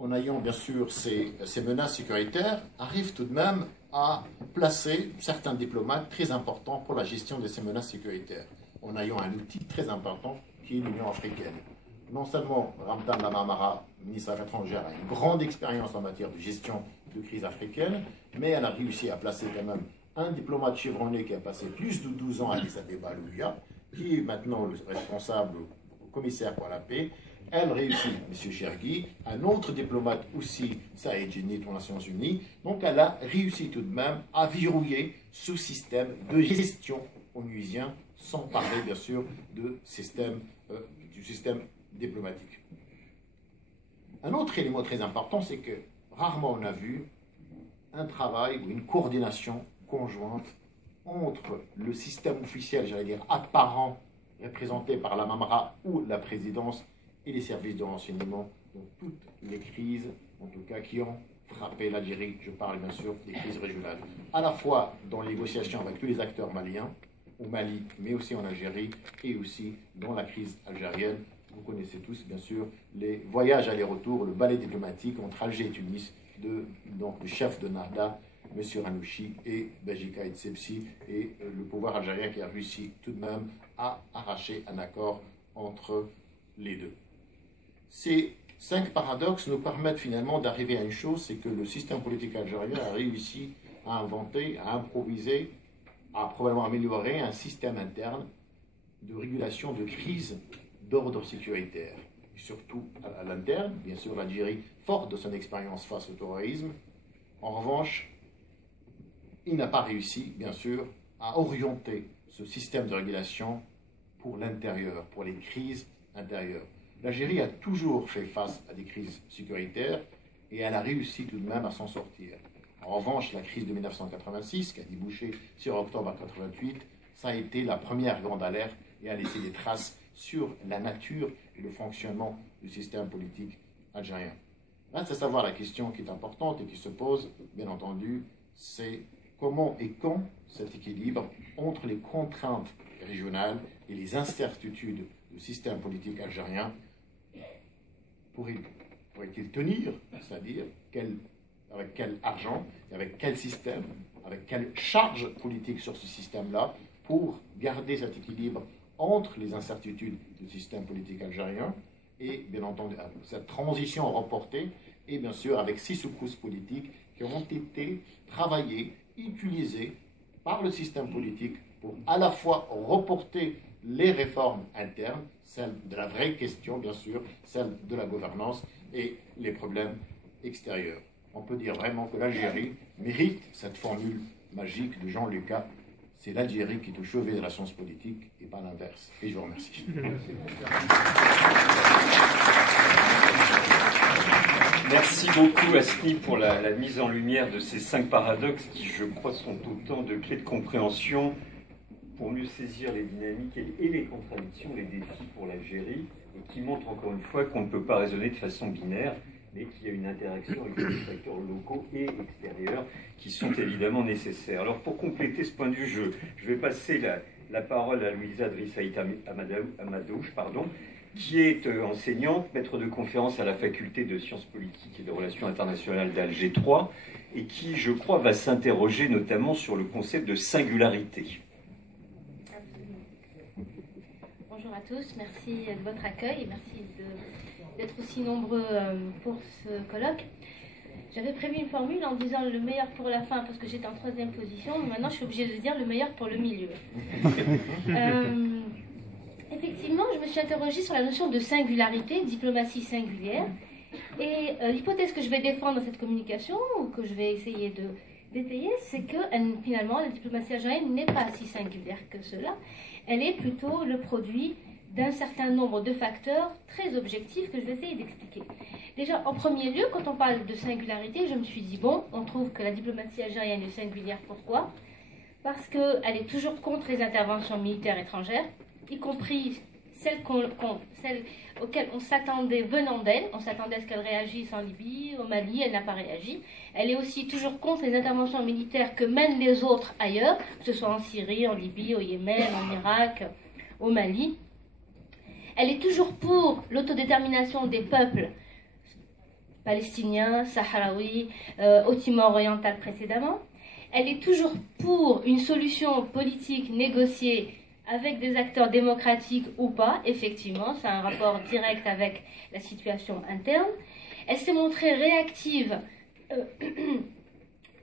en ayant bien sûr ces menaces sécuritaires, arrive tout de même à placer certains diplomates très importants pour la gestion de ces menaces sécuritaires, en ayant un outil très important qui est l'Union africaine. Non seulement Ramdan Lamamra, ministre des Affaires étrangères, a une grande expérience en matière de gestion de crise africaine, mais elle a réussi à placer quand même un diplomate chevronné qui a passé plus de 12 ans à Addis Abeba, qui est maintenant le responsable, le commissaire pour la paix. Elle réussit, M. Chergui, un autre diplomate aussi, Saïd Djinnit aux Nations Unies. Donc elle a réussi tout de même à verrouiller ce système de gestion onusien, sans parler bien sûr du système diplomatique. Un autre élément très important, c'est que rarement on a vu un travail ou une coordination conjointe entre le système officiel, j'allais dire apparent, représenté par la MAMRA ou la présidence, et les services de renseignement dans toutes les crises, en tout cas, qui ont frappé l'Algérie. Je parle bien sûr des crises régionales, à la fois dans les négociations avec tous les acteurs maliens, au Mali, mais aussi en Algérie, et aussi dans la crise algérienne. Vous connaissez tous, bien sûr, les voyages aller-retour, le ballet diplomatique entre Alger et Tunis, donc le chef de Narda, M. Ranouchi, et Bejika Etsebsi, et le pouvoir algérien qui a réussi tout de même à arracher un accord entre les deux. Ces 5 paradoxes nous permettent finalement d'arriver à une chose, c'est que le système politique algérien a réussi à inventer, à improviser, à probablement améliorer un système interne de régulation de crise d'ordre sécuritaire. Et surtout à l'interne, bien sûr l'Algérie, forte de son expérience face au terrorisme. En revanche, il n'a pas réussi, bien sûr, à orienter ce système de régulation pour l'intérieur, pour les crises intérieures. L'Algérie a toujours fait face à des crises sécuritaires et elle a réussi tout de même à s'en sortir. En revanche, la crise de 1986, qui a débouché sur octobre 88, ça a été la première grande alerte et a laissé des traces sur la nature et le fonctionnement du système politique algérien. Reste à savoir la question qui est importante et qui se pose, bien entendu, c'est comment et quand cet équilibre entre les contraintes régionales et les incertitudes du système politique algérien pourrait-il tenir, c'est-à-dire avec quel argent, avec quel système, avec quelle charge politique sur ce système-là, pour garder cet équilibre entre les incertitudes du système politique algérien et, bien entendu, cette transition reportée, et bien sûr avec 6 secousses politiques qui ont été travaillées, utilisées par le système politique pour à la fois reporter les réformes internes, celles de la vraie question, bien sûr, celles de la gouvernance et les problèmes extérieurs. On peut dire vraiment que l'Algérie mérite cette formule magique de Jean Lucas. C'est l'Algérie qui est au chevet de la science politique et pas l'inverse. Et je vous remercie. Merci beaucoup, Asni, pour la mise en lumière de ces 5 paradoxes qui, je crois, sont autant de clés de compréhension pour mieux saisir les dynamiques et les contradictions, les défis pour l'Algérie, et qui montrent encore une fois qu'on ne peut pas raisonner de façon binaire, mais qu'il y a une interaction avec les facteurs locaux et extérieurs qui sont évidemment nécessaires. Alors pour compléter ce point de vue, je vais passer la parole à Louisa Drisaït Amadouche, qui est enseignante, maître de conférence à la faculté de sciences politiques et de relations internationales d'Alger 3, et qui, je crois, va s'interroger notamment sur le concept de singularité. Bonjour à tous, merci de votre accueil et merci d'être aussi nombreux pour ce colloque. J'avais prévu une formule en disant le meilleur pour la fin parce que j'étais en 3e position, mais maintenant je suis obligée de dire le meilleur pour le milieu. Effectivement, je me suis interrogée sur la notion de singularité, diplomatie singulière, et l'hypothèse que je vais défendre dans cette communication, ou que je vais essayer de détailler, c'est que finalement la diplomatie algérienne n'est pas si singulière que cela. Elle est plutôt le produit d'un certain nombre de facteurs très objectifs que je vais essayer d'expliquer. Déjà, en premier lieu, quand on parle de singularité, je me suis dit, bon, on trouve que la diplomatie algérienne est singulière. Pourquoi? Parce qu'elle est toujours contre les interventions militaires étrangères, y compris celles auxquelles on s'attendait venant d'elle. On s'attendait à ce qu'elle réagisse en Libye, au Mali, elle n'a pas réagi. Elle est aussi toujours contre les interventions militaires que mènent les autres ailleurs, que ce soit en Syrie, en Libye, au Yémen, en Irak, au Mali. Elle est toujours pour l'autodétermination des peuples palestiniens, sahraouis, au Timor oriental précédemment. Elle est toujours pour une solution politique négociée avec des acteurs démocratiques ou pas, effectivement, c'est un rapport direct avec la situation interne. Elle s'est montrée réactive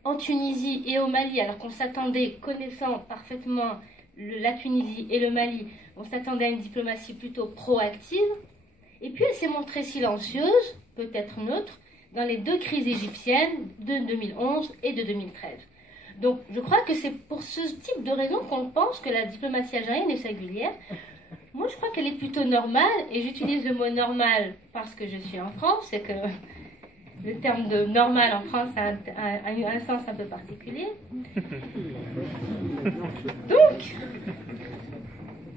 en Tunisie et au Mali, alors qu'on s'attendait, connaissant parfaitement la Tunisie et le Mali, on s'attendait à une diplomatie plutôt proactive. Et puis elle s'est montrée silencieuse, peut-être neutre, dans les deux crises égyptiennes de 2011 et de 2013. Donc je crois que c'est pour ce type de raison qu'on pense que la diplomatie algérienne est singulière. Moi je crois qu'elle est plutôt normale, et j'utilise le mot normal parce que je suis en France, et que le terme de normal en France a un sens un peu particulier. Donc,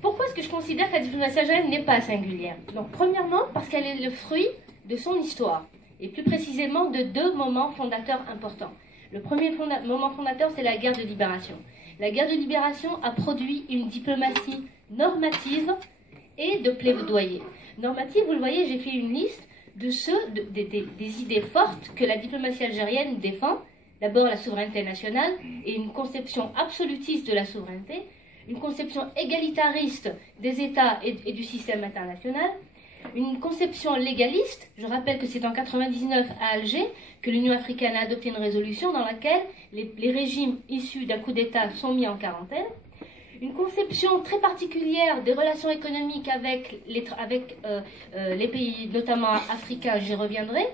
pourquoi est-ce que je considère que la diplomatie algérienne n'est pas singulière? Donc premièrement parce qu'elle est le fruit de son histoire, et plus précisément de deux moments fondateurs importants. Le premier moment fondateur, c'est la guerre de libération. La guerre de libération a produit une diplomatie normative et de plaidoyer. Normative, vous le voyez, j'ai fait une liste de des idées fortes que la diplomatie algérienne défend. D'abord la souveraineté nationale et une conception absolutiste de la souveraineté, une conception égalitariste des États et du système international, une conception légaliste. Je rappelle que c'est en 1999 à Alger que l'Union africaine a adopté une résolution dans laquelle les régimes issus d'un coup d'État sont mis en quarantaine. Une conception très particulière des relations économiques avec les pays, notamment africains, j'y reviendrai.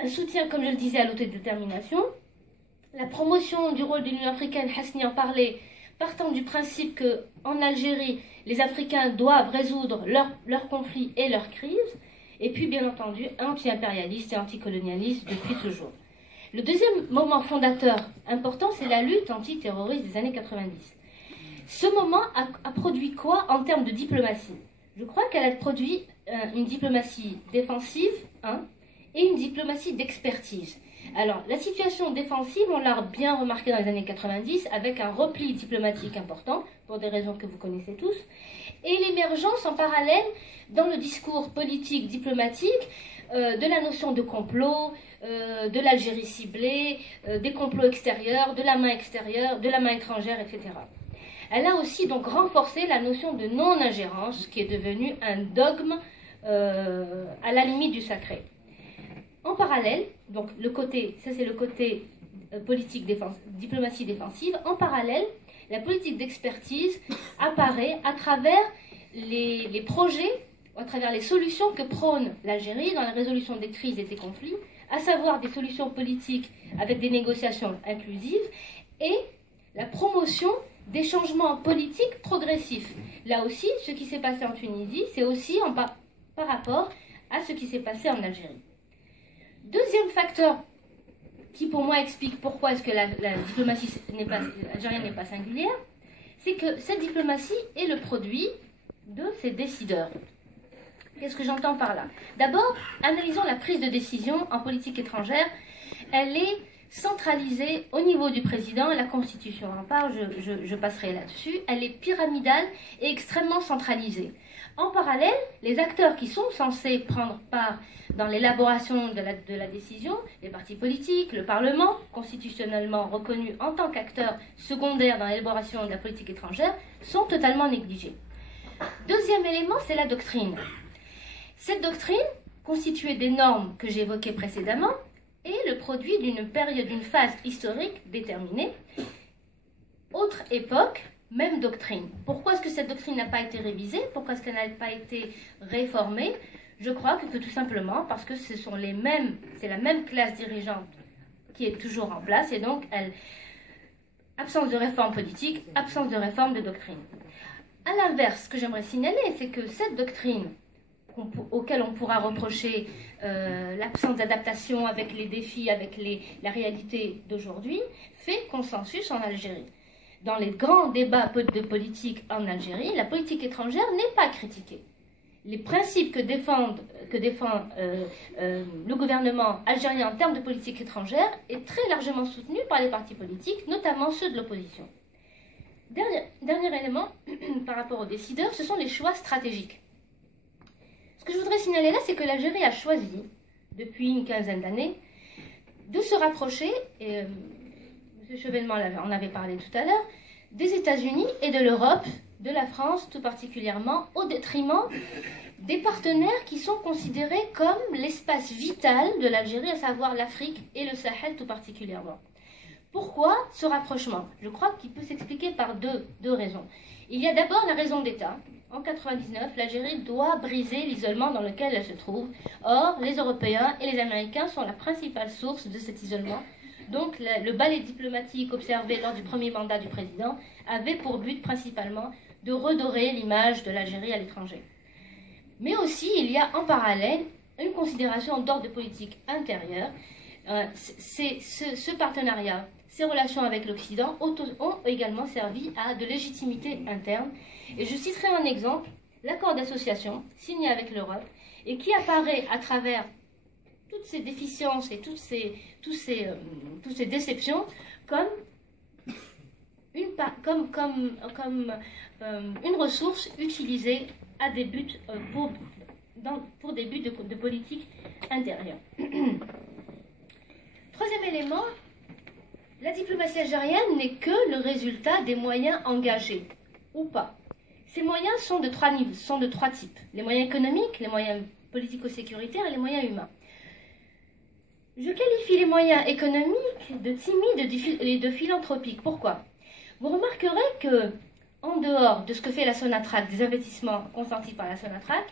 Un soutien, comme je le disais, à l'autodétermination. La promotion du rôle de l'Union africaine, Hasni en parlait, partant du principe qu'en Algérie, les Africains doivent résoudre leurs conflits et leurs crises. Et puis, bien entendu, anti-impérialiste et anticolonialiste depuis toujours. Le deuxième moment fondateur important, c'est la lutte antiterroriste des années 90. Ce moment a produit quoi en termes de diplomatie? Je crois qu'elle a produit une diplomatie défensive et une diplomatie d'expertise. Alors, la situation défensive, on l'a bien remarqué dans les années 90, avec un repli diplomatique important, pour des raisons que vous connaissez tous, et l'émergence en parallèle, dans le discours politique diplomatique, de la notion de complot, de l'Algérie ciblée, des complots extérieurs, de la main étrangère, etc. Elle a aussi donc renforcé la notion de non-ingérence, qui est devenue un dogme à la limite du sacré. En parallèle, donc ça c'est le côté politique diplomatie défensive. En parallèle, la politique d'expertise apparaît à travers les projets, à travers les solutions que prône l'Algérie dans la résolution des crises et des conflits, à savoir des solutions politiques avec des négociations inclusives et la promotion des changements politiques progressifs. Là aussi, ce qui s'est passé en Tunisie, c'est aussi par rapport à ce qui s'est passé en Algérie. Deuxième facteur qui pour moi explique pourquoi est-ce que la diplomatie algérienne n'est pas singulière, c'est que cette diplomatie est le produit de ses décideurs. Qu'est-ce que j'entends par là? D'abord, analysons la prise de décision en politique étrangère. Elle est centralisée au niveau du président, la Constitution en parle, je passerai là-dessus. Elle est pyramidale et extrêmement centralisée. En parallèle, les acteurs qui sont censés prendre part dans l'élaboration de la décision, les partis politiques, le Parlement, constitutionnellement reconnu en tant qu'acteurs secondaires dans l'élaboration de la politique étrangère, sont totalement négligés. Deuxième élément, c'est la doctrine. Cette doctrine, constituée des normes que j'ai évoquées précédemment, est le produit d'une période, d'une phase historique déterminée. Autre époque, même doctrine. Pourquoi est-ce que cette doctrine n'a pas été révisée? Pourquoi est-ce qu'elle n'a pas été réformée? Je crois que tout simplement parce que c'est la même classe dirigeante qui est toujours en place, et donc absence de réforme politique, absence de réforme de doctrine. À l'inverse, ce que j'aimerais signaler, c'est que cette doctrine auquel on pourra reprocher l'absence d'adaptation avec les défis, avec la réalité d'aujourd'hui, fait consensus en Algérie. Dans les grands débats de politique en Algérie, la politique étrangère n'est pas critiquée. Les principes que défend le gouvernement algérien en termes de politique étrangère est très largement soutenu par les partis politiques, notamment ceux de l'opposition. Dernier élément par rapport aux décideurs, ce sont les choix stratégiques. Ce que je voudrais signaler là, c'est que l'Algérie a choisi depuis une quinzaine d'années, de se rapprocher, et M. Chevènement en avait parlé tout à l'heure, des États-Unis et de l'Europe, de la France tout particulièrement, au détriment des partenaires qui sont considérés comme l'espace vital de l'Algérie, à savoir l'Afrique et le Sahel tout particulièrement. Pourquoi ce rapprochement? Je crois qu'il peut s'expliquer par deux raisons. Il y a d'abord la raison d'État. En 1999, l'Algérie doit briser l'isolement dans lequel elle se trouve. Or, les Européens et les Américains sont la principale source de cet isolement. Donc, le ballet diplomatique observé lors du premier mandat du président avait pour but principalement de redorer l'image de l'Algérie à l'étranger. Mais aussi, il y a en parallèle une considération d'ordre de politique intérieure. Ce partenariat, ces relations avec l'Occident ont également servi à de légitimité interne. Et je citerai un exemple, l'accord d'association signé avec l'Europe et qui apparaît à travers toutes ces déficiences et toutes ces déceptions comme une ressource utilisée à des buts pour des buts de politique intérieure. Troisième élément, la diplomatie algérienne n'est que le résultat des moyens engagés, ou pas. Ces moyens sont de trois types. Les moyens économiques, les moyens politico-sécuritaires et les moyens humains. Je qualifie les moyens économiques de timides et de philanthropiques. Pourquoi? Vous remarquerez que, en dehors de ce que fait la Sonatrach, des investissements consentis par la Sonatrach,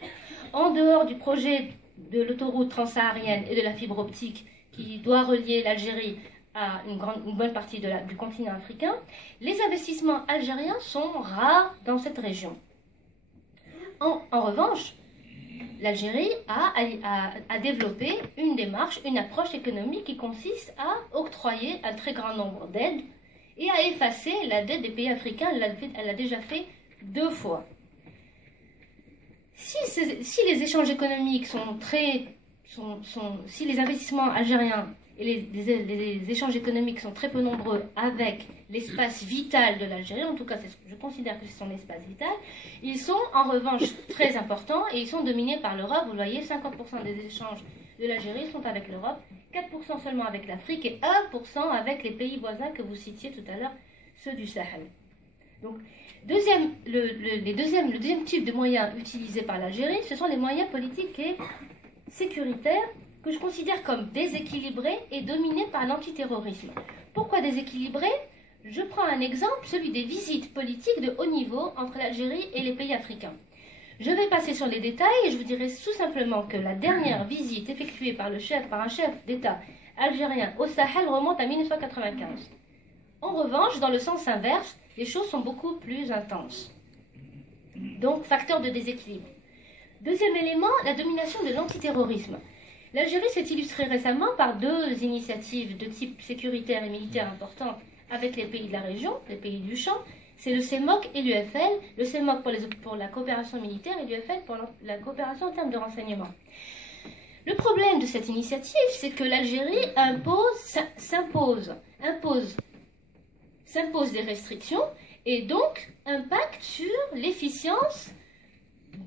en dehors du projet de l'autoroute transsaharienne et de la fibre optique qui doit relier l'Algérie à une bonne partie du continent africain, les investissements algériens sont rares dans cette région. En revanche, l'Algérie a développé une démarche, une approche économique qui consiste à octroyer un très grand nombre d'aides et à effacer la dette des pays africains. Elle l'a déjà fait 2 fois. Si les échanges économiques si les investissements algériens et les échanges économiques sont très peu nombreux avec l'espace vital de l'Algérie, en tout cas je considère que c'est son espace vital, ils sont en revanche très importants et ils sont dominés par l'Europe. Vous voyez, 50% des échanges de l'Algérie sont avec l'Europe, 4% seulement avec l'Afrique et 1% avec les pays voisins que vous citiez tout à l'heure, ceux du Sahel. Donc, le deuxième type de moyens utilisés par l'Algérie, ce sont les moyens politiques et sécuritaires que je considère comme déséquilibrés et dominés par l'antiterrorisme. Pourquoi déséquilibrés? Je prends un exemple, celui des visites politiques de haut niveau entre l'Algérie et les pays africains. Je vais passer sur les détails et je vous dirai tout simplement que la dernière visite effectuée par un chef d'État algérien au Sahel remonte à 1995. En revanche, dans le sens inverse, les choses sont beaucoup plus intenses. Donc, facteur de déséquilibre. Deuxième élément, la domination de l'antiterrorisme. L'Algérie s'est illustrée récemment par 2 initiatives de type sécuritaire et militaire importantes avec les pays de la région, les pays du champ. C'est le CEMOC et l'UFL, le CEMOC pour la coopération militaire et l'UFL pour la coopération en termes de renseignement. Le problème de cette initiative, c'est que l'Algérie s'impose des restrictions et donc impacte sur l'efficience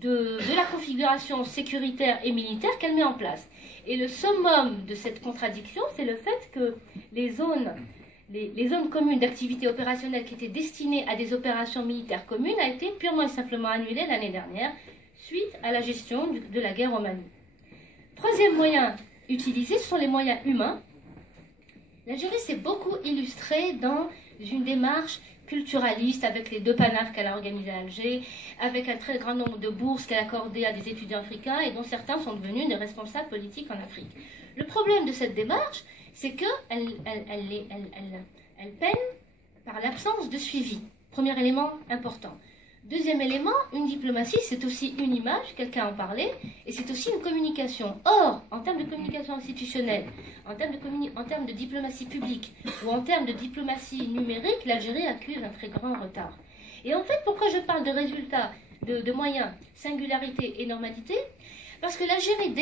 de la configuration sécuritaire et militaire qu'elle met en place. Et le summum de cette contradiction, c'est le fait que les zones communes d'activité opérationnelle qui étaient destinées à des opérations militaires communes a été purement et simplement annulée l'année dernière suite à la gestion de la guerre au Mali. Troisième moyen utilisé, ce sont les moyens humains. L'Algérie s'est beaucoup illustrée dans une démarche culturaliste avec les 2 PANAF qu'elle a organisés à Alger, avec un très grand nombre de bourses qu'elle a accordées à des étudiants africains et dont certains sont devenus des responsables politiques en Afrique. Le problème de cette démarche, c'est qu'elle peine par l'absence de suivi. Premier élément important. Deuxième élément, une diplomatie, c'est aussi une image, quelqu'un en parlait, et c'est aussi une communication. Or, en termes de communication institutionnelle, en termes de diplomatie publique ou en termes de diplomatie numérique, l'Algérie accuse un très grand retard. Et en fait, pourquoi je parle de résultats, de moyens, singularité et normalité? Parce que l'Algérie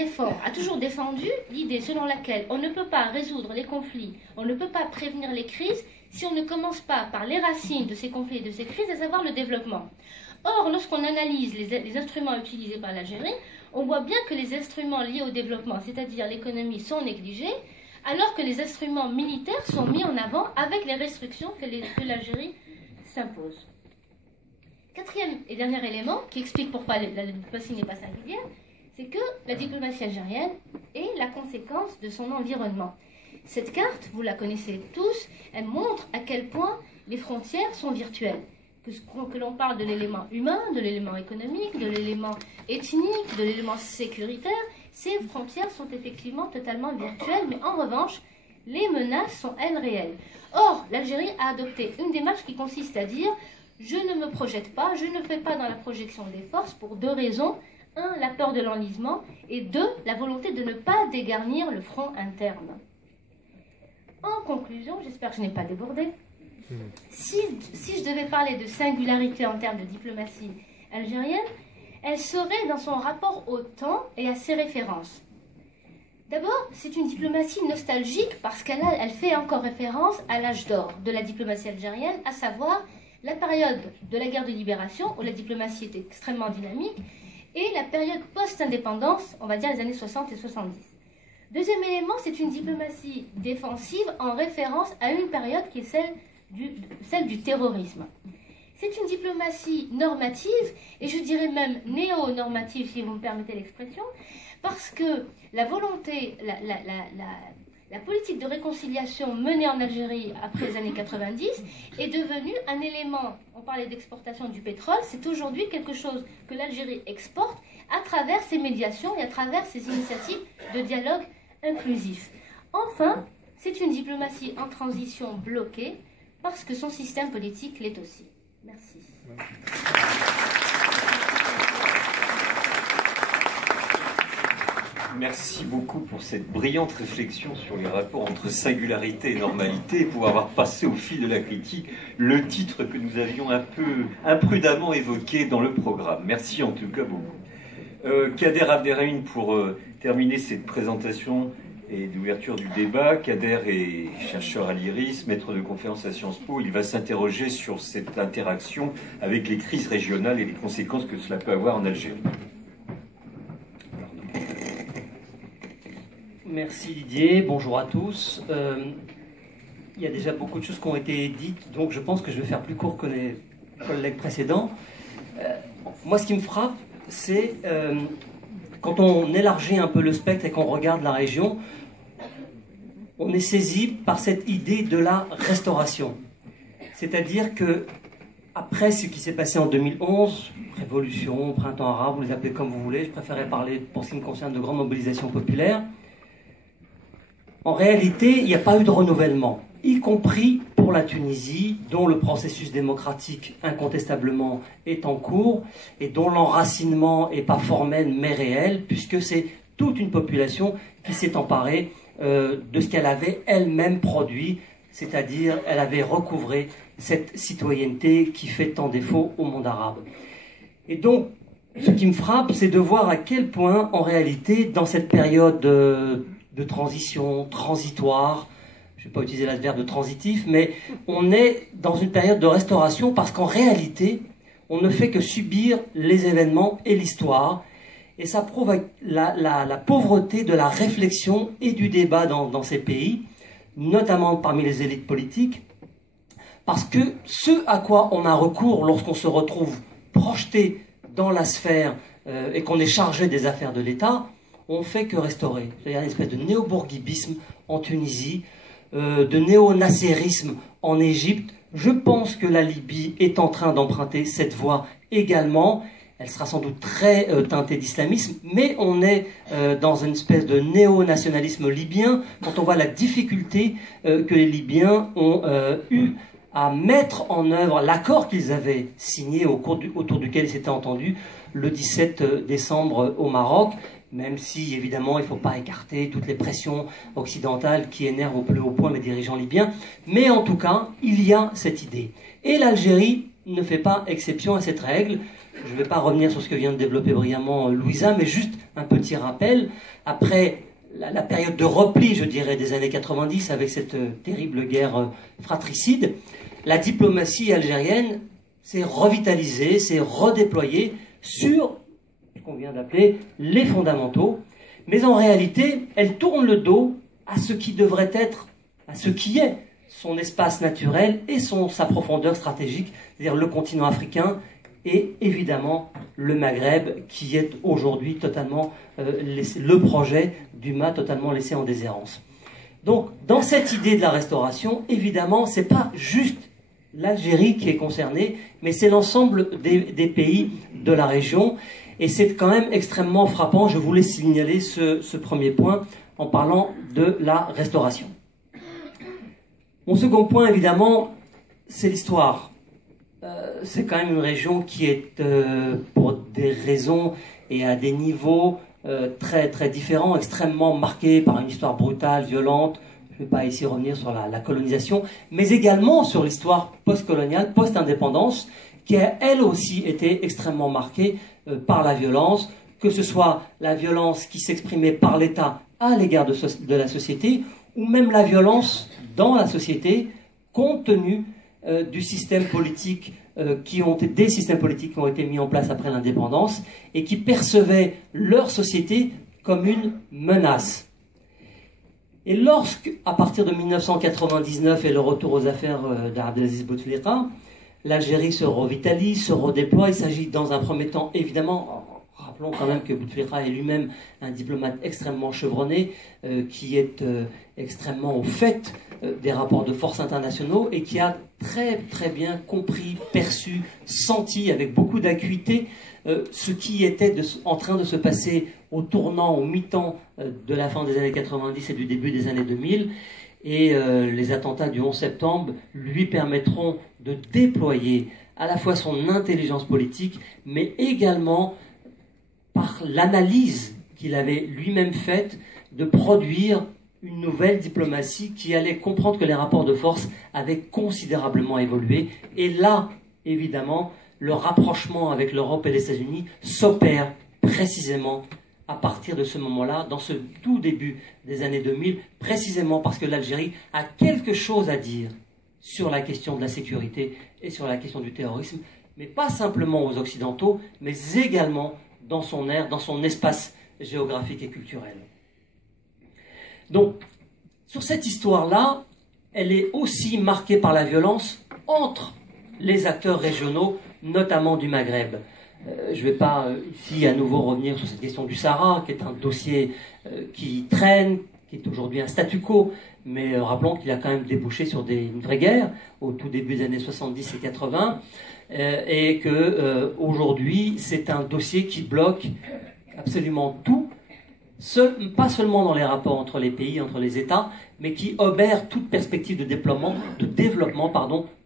a toujours défendu l'idée selon laquelle on ne peut pas résoudre les conflits, on ne peut pas prévenir les crises si on ne commence pas par les racines de ces conflits et de ces crises, à savoir le développement. Or, lorsqu'on analyse les instruments utilisés par l'Algérie, on voit bien que les instruments liés au développement, c'est-à-dire l'économie, sont négligés, alors que les instruments militaires sont mis en avant avec les restrictions que l'Algérie s'impose. Quatrième et dernier élément qui explique pourquoi la diplomatie n'est pas singulière, c'est que la diplomatie algérienne est la conséquence de son environnement. Cette carte, vous la connaissez tous, elle montre à quel point les frontières sont virtuelles. Que l'on parle de l'élément humain, de l'élément économique, de l'élément ethnique, de l'élément sécuritaire, ces frontières sont effectivement totalement virtuelles, mais en revanche, les menaces sont, elles, réelles. Or, l'Algérie a adopté une démarche qui consiste à dire « je ne me projette pas, je ne fais pas dans la projection des forces » pour deux raisons. Un, la peur de l'enlisement, et deux, la volonté de ne pas dégarnir le front interne. En conclusion, j'espère que je n'ai pas débordé, si je devais parler de singularité en termes de diplomatie algérienne, elle serait dans son rapport au temps et à ses références. D'abord, c'est une diplomatie nostalgique parce qu'elle fait encore référence à l'âge d'or de la diplomatie algérienne, à savoir la période de la guerre de libération où la diplomatie était extrêmement dynamique et la période post-indépendance, on va dire les années 60 et 70. Deuxième élément, c'est une diplomatie défensive en référence à une période qui est celle du terrorisme. C'est une diplomatie normative, et je dirais même néo-normative, si vous me permettez l'expression, parce que la volonté, la politique de réconciliation menée en Algérie après les années 90 est devenue un élément, on parlait d'exportation du pétrole, c'est aujourd'hui quelque chose que l'Algérie exporte à travers ses médiations et à travers ses initiatives de dialogue inclusif. Enfin, c'est une diplomatie en transition bloquée parce que son système politique l'est aussi. Merci. Merci beaucoup pour cette brillante réflexion sur les rapports entre singularité et normalité, et pour avoir passé au fil de la critique le titre que nous avions un peu imprudemment évoqué dans le programme. Merci en tout cas beaucoup. Kader Abderrahmane pour terminer cette présentation et d'ouverture du débat. Kader est chercheur à l'IRIS, maître de conférence à Sciences Po. Il va s'interroger sur cette interaction avec les crises régionales et les conséquences que cela peut avoir en Algérie. Merci Didier, bonjour à tous. Il y a déjà beaucoup de choses qui ont été dites, donc je pense que je vais faire plus court que les collègues précédents. Moi, ce qui me frappe, c'est quand on élargit un peu le spectre et qu'on regarde la région, on est saisi par cette idée de la restauration. C'est-à-dire que après ce qui s'est passé en 2011, révolution, printemps arabe, vous les appelez comme vous voulez, je préférais parler, pour ce qui me concerne, de grande mobilisation populaire. En réalité, il n'y a pas eu de renouvellement, y compris pour la Tunisie, dont le processus démocratique incontestablement est en cours et dont l'enracinement n'est pas formel mais réel, puisque c'est toute une population qui s'est emparée de ce qu'elle avait elle-même produit, c'est-à-dire elle avait recouvré cette citoyenneté qui fait tant défaut au monde arabe. Et donc, ce qui me frappe, c'est de voir à quel point, en réalité, dans cette période de transition, transitoire, je ne vais pas utiliser l'adverbe de transitif, mais on est dans une période de restauration parce qu'en réalité, on ne fait que subir les événements et l'histoire. Et ça prouve la pauvreté de la réflexion et du débat dans ces pays, notamment parmi les élites politiques, parce que ce à quoi on a recours lorsqu'on se retrouve projeté dans la sphère et qu'on est chargé des affaires de l'État, on ne fait que restaurer. C'est-à-dire une espèce de néo-bourguibisme en Tunisie, de néo-nasserisme en Égypte. Je pense que la Libye est en train d'emprunter cette voie également. Elle sera sans doute très teintée d'islamisme, mais on est dans une espèce de néo-nationalisme libyen quand on voit la difficulté que les Libyens ont eu à mettre en œuvre l'accord qu'ils avaient signé autour duquel ils s'étaient entendus le 17 décembre au Maroc, même si évidemment il ne faut pas écarter toutes les pressions occidentales qui énervent au plus haut point les dirigeants libyens, mais en tout cas il y a cette idée. Et l'Algérie ne fait pas exception à cette règle. Je ne vais pas revenir sur ce que vient de développer brillamment Louisa, mais juste un petit rappel. Après la période de repli, je dirais, des années 90, avec cette terrible guerre fratricide, la diplomatie algérienne s'est revitalisée, s'est redéployée sur qu'on vient d'appeler les fondamentaux. Mais en réalité, elle tourne le dos à ce qui devrait être, à ce qui est son espace naturel et sa profondeur stratégique, c'est-à-dire le continent africain et évidemment le Maghreb, qui est aujourd'hui totalement le projet d'UMA totalement laissé en déshérence. Donc, dans cette idée de la restauration, évidemment, ce n'est pas juste l'Algérie qui est concernée, mais c'est l'ensemble des pays de la région. Et c'est quand même extrêmement frappant. Je voulais signaler ce premier point en parlant de la restauration. Mon second point, évidemment, c'est l'histoire. C'est quand même une région qui est, pour des raisons et à des niveaux très, très différents, extrêmement marquée par une histoire brutale, violente. Je ne vais pas ici revenir sur la colonisation, mais également sur l'histoire post-coloniale, post-indépendance, qui a elle aussi été extrêmement marquée par la violence, que ce soit la violence qui s'exprimait par l'État à l'égard de la société, ou même la violence dans la société, compte tenu du système politique, des systèmes politiques qui ont été mis en place après l'indépendance et qui percevaient leur société comme une menace. Et lorsque, à partir de 1999 et le retour aux affaires d'Abdelaziz Bouteflika, l'Algérie se revitalise, se redéploie, il s'agit dans un premier temps, évidemment, rappelons quand même que Bouteflika est lui-même un diplomate extrêmement chevronné, qui est extrêmement au fait des rapports de force internationaux et qui a très très bien compris, perçu, senti avec beaucoup d'acuité ce qui était en train de se passer au tournant, au mi-temps de la fin des années 90 et du début des années 2000. Et les attentats du 11 septembre lui permettront de déployer à la fois son intelligence politique, mais également par l'analyse qu'il avait lui-même faite, de produire une nouvelle diplomatie qui allait comprendre que les rapports de force avaient considérablement évolué. Et là, évidemment, le rapprochement avec l'Europe et les États-Unis s'opère précisément à partir de ce moment-là, dans ce tout début des années 2000, précisément parce que l'Algérie a quelque chose à dire sur la question de la sécurité et sur la question du terrorisme, mais pas simplement aux Occidentaux, mais également dans son aire, dans son espace géographique et culturel. Donc, sur cette histoire-là, elle est aussi marquée par la violence entre les acteurs régionaux, notamment du Maghreb. Je ne vais pas ici à nouveau revenir sur cette question du Sahara, qui est un dossier qui traîne, qui est aujourd'hui un statu quo, mais rappelons qu'il a quand même débouché sur une vraie guerre au tout début des années 70 et 80, et qu'aujourd'hui c'est un dossier qui bloque absolument tout, pas seulement dans les rapports entre les pays, entre les États, mais qui obère toute perspective de développement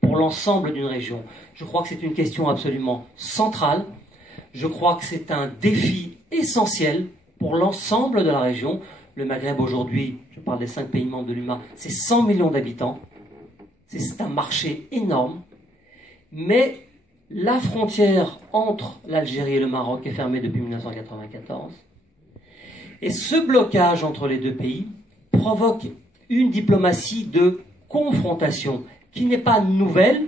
pour l'ensemble d'une région. Je crois que c'est une question absolument centrale. Je crois que c'est un défi essentiel pour l'ensemble de la région. Le Maghreb aujourd'hui, je parle des 5 pays membres de l'UMA, c'est 100 millions d'habitants. C'est un marché énorme. Mais la frontière entre l'Algérie et le Maroc est fermée depuis 1994. Et ce blocage entre les deux pays provoque une diplomatie de confrontation qui n'est pas nouvelle,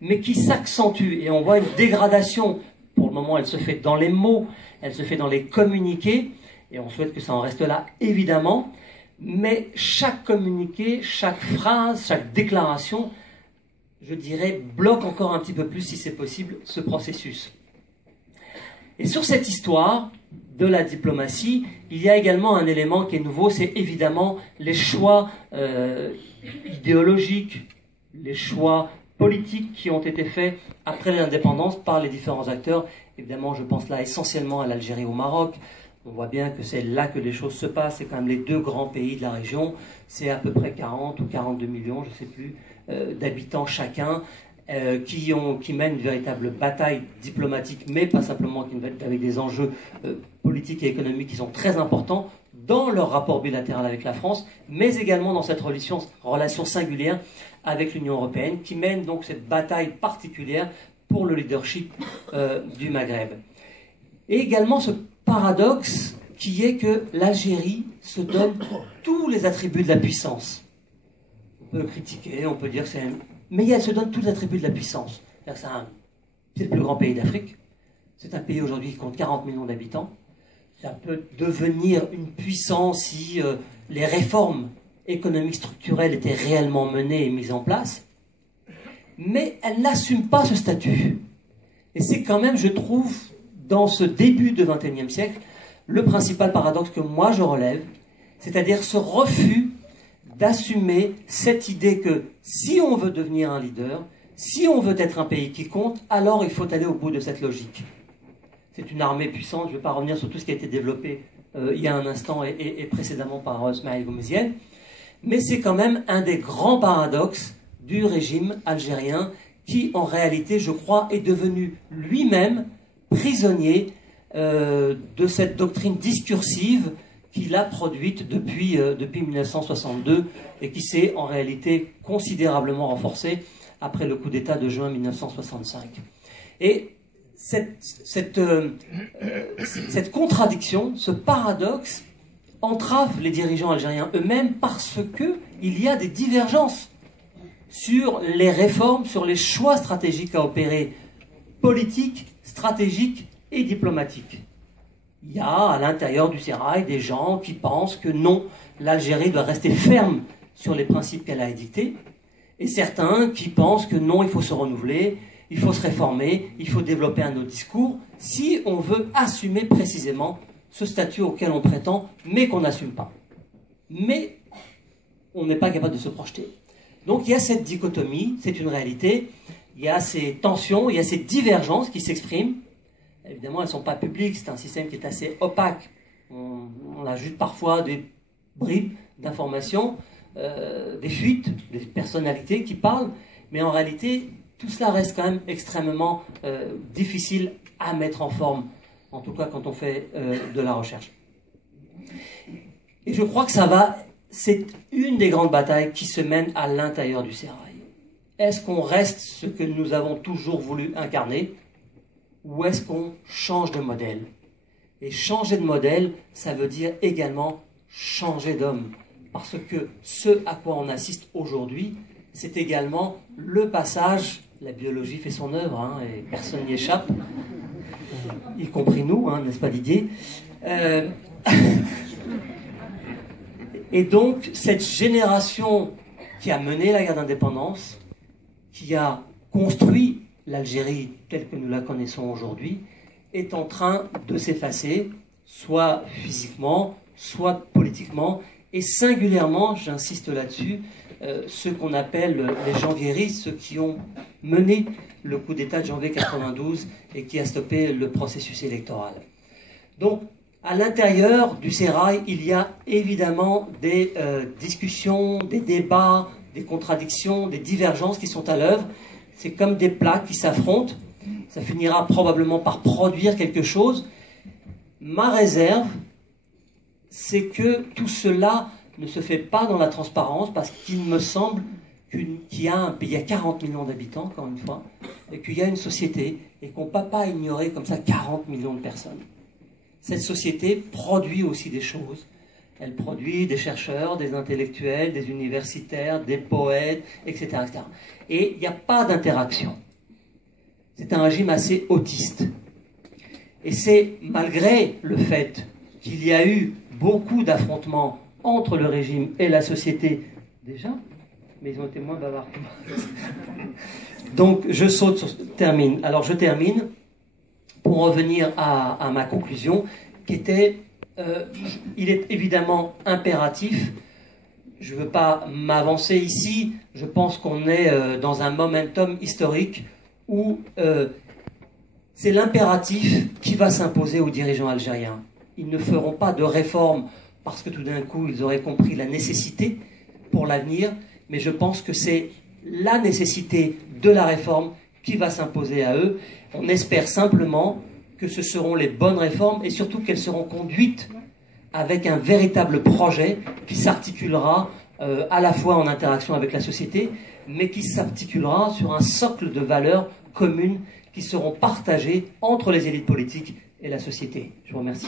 mais qui s'accentue. Et on voit une dégradation. Pour le moment, elle se fait dans les mots, elle se fait dans les communiqués, et on souhaite que ça en reste là, évidemment. Mais chaque communiqué, chaque phrase, chaque déclaration, je dirais, bloque encore un petit peu plus, si c'est possible, ce processus. Et sur cette histoire de la diplomatie, il y a également un élément qui est nouveau, c'est évidemment les choix idéologiques, les choix politiques qui ont été faits après l'indépendance par les différents acteurs. Évidemment, je pense là essentiellement à l'Algérie et au Maroc. On voit bien que c'est là que les choses se passent. C'est quand même les deux grands pays de la région. C'est à peu près 40 ou 42 millions, je ne sais plus, d'habitants chacun, qui mènent une véritable bataille diplomatique, mais pas simplement avec des enjeux politiques et économiques qui sont très importants dans leur rapport bilatéral avec la France, mais également dans cette relation singulière avec l'Union européenne, qui mène donc cette bataille particulière pour le leadership du Maghreb. Et également ce paradoxe qui est que l'Algérie se donne tous les attributs de la puissance. On peut critiquer, on peut dire que mais elle se donne tous les attributs de la puissance. C'est le plus grand pays d'Afrique, C'est un pays aujourd'hui qui compte 40 millions d'habitants. Ça peut devenir une puissance si les réformes économiques structurelles étaient réellement menées et mises en place. Mais elle n'assume pas ce statut. Et c'est quand même, je trouve, dans ce début du XXIe siècle, le principal paradoxe que moi je relève, c'est-à-dire ce refus d'assumer cette idée que si on veut devenir un leader, si on veut être un pays qui compte, alors il faut aller au bout de cette logique. C'est une armée puissante, je ne vais pas revenir sur tout ce qui a été développé il y a un instant et précédemment par Smaïl Goumeziane, mais c'est quand même un des grands paradoxes du régime algérien qui, en réalité, je crois, est devenu lui-même prisonnier de cette doctrine discursive qu'il a produite depuis 1962 et qui s'est en réalité considérablement renforcée après le coup d'État de juin 1965. Et cette contradiction, ce paradoxe, entrave les dirigeants algériens eux-mêmes parce qu'il y a des divergences sur les réformes, sur les choix stratégiques à opérer, politiques, stratégiques et diplomatiques. Il y a à l'intérieur du sérail des gens qui pensent que non, l'Algérie doit rester ferme sur les principes qu'elle a édictés, et certains qui pensent que non, il faut se renouveler, il faut se réformer, il faut développer un autre discours, si on veut assumer précisément ce statut auquel on prétend, mais qu'on n'assume pas. Mais on n'est pas capable de se projeter. Donc il y a cette dichotomie, c'est une réalité, il y a ces tensions, il y a ces divergences qui s'expriment. Évidemment, elles ne sont pas publiques, c'est un système qui est assez opaque. On ajoute parfois des bribes d'informations, des fuites, des personnalités qui parlent, mais en réalité, tout cela reste quand même extrêmement difficile à mettre en forme, en tout cas quand on fait de la recherche. Et je crois que c'est une des grandes batailles qui se mène à l'intérieur du sérail. Est-ce qu'on reste ce que nous avons toujours voulu incarner, ou est-ce qu'on change de modèle? Et changer de modèle, ça veut dire également changer d'homme. Parce que ce à quoi on assiste aujourd'hui, c'est également le passage, la biologie fait son œuvre, hein, et personne n'y échappe, y compris nous, hein, n'est-ce pas Didier? Et donc, cette génération qui a mené la guerre d'indépendance, qui a construit l'Algérie telle que nous la connaissons aujourd'hui, est en train de s'effacer, soit physiquement, soit politiquement, et singulièrement, j'insiste là-dessus, ceux qu'on appelle les janvieristes, ceux qui ont mené le coup d'État de janvier 92 et qui a stoppé le processus électoral. Donc, à l'intérieur du sérail, il y a évidemment des discussions, des débats, des contradictions, des divergences qui sont à l'œuvre. C'est comme des plaques qui s'affrontent. Ça finira probablement par produire quelque chose. Ma réserve, c'est que tout cela ne se fait pas dans la transparence, parce qu'il me semble qu'il y a un pays, il y a 40 millions d'habitants, encore une fois, et qu'il y a une société, et qu'on ne peut pas ignorer comme ça 40 millions de personnes. Cette société produit aussi des choses. Elle produit des chercheurs, des intellectuels, des universitaires, des poètes, etc. etc. Et il n'y a pas d'interaction. C'est un régime assez autiste. Et c'est malgré le fait qu'il y a eu beaucoup d'affrontements entre le régime et la société, déjà, mais ils ont été moins bavards que moi. Donc je termine. Alors je termine pour revenir à ma conclusion, qui était, il est évidemment impératif, je ne veux pas m'avancer ici, je pense qu'on est dans un momentum historique où c'est l'impératif qui va s'imposer aux dirigeants algériens. Ils ne feront pas de réformes parce que tout d'un coup ils auraient compris la nécessité pour l'avenir, mais je pense que c'est la nécessité de la réforme qui va s'imposer à eux. On espère simplement que ce seront les bonnes réformes et surtout qu'elles seront conduites avec un véritable projet qui s'articulera à la fois en interaction avec la société, mais qui s'articulera sur un socle de valeurs communes qui seront partagées entre les élites politiques et la société. Je vous remercie.